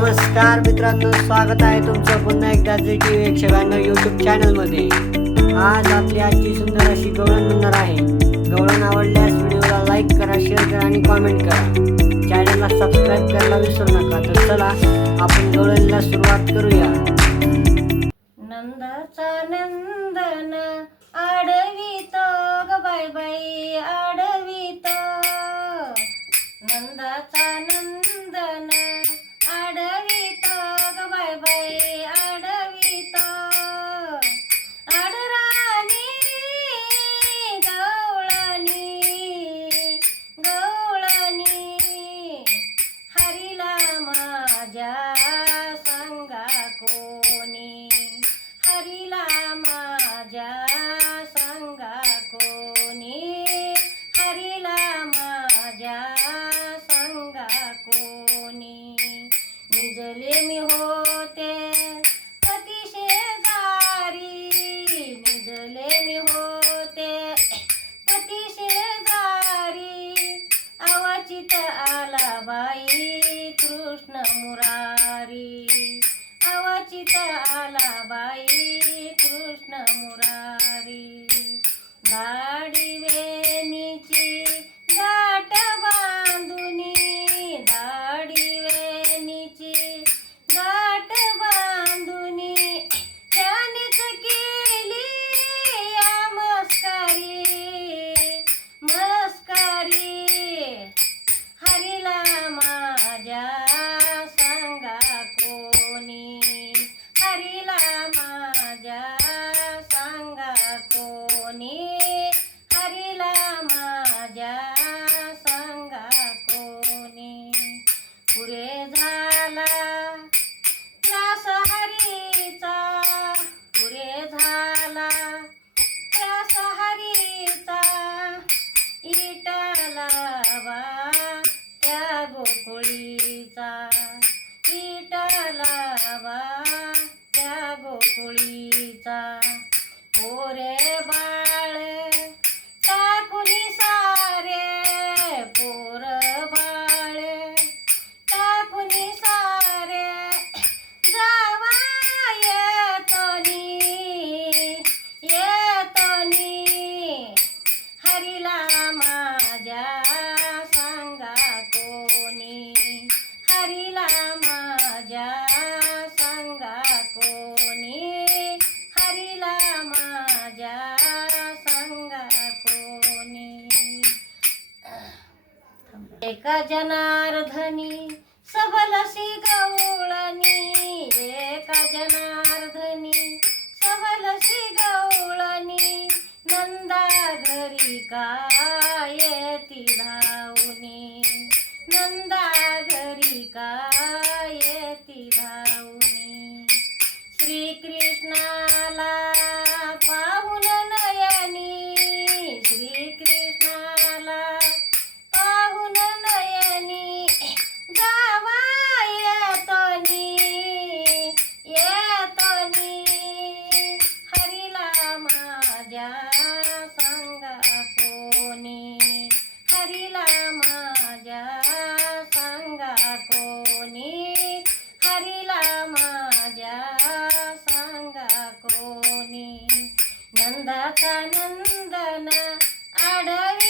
नमस्कार मित्रांनो स्वागत आहे तुमचं पुन्हा एकदा जे टी व्ही एकशे ब्याण्णव यूट्यूब चॅनलमध्ये आज आपली आजची सुंदर अशी गवळण म्हणणार आहे. गवळण आवडल्यास व्हिडिओला लाईक करा शेअर करा आणि कॉमेंट करा. चॅनलला सबस्क्राईब करायला विसरू नका. तर चला आपण गवळणला सुरुवात करूया. नंदाचा नंद निजले मी होते. पती शेजारी निजले मी होते. पती शेजारी अवचित आला बाई कृष्ण मुरारी. अवचित आला बाई पुरे झाला. त्यास हरीचा पुरे झाला. त्यास हरीचा इटाला बा त्या गोकुळीचा. एका जनार्धनी सबलसी गवळणी एका जनार्धनी सबलसी गवळणी नंदा घरी काय ನಂದಕ ನಂದನ ಅಡವಿ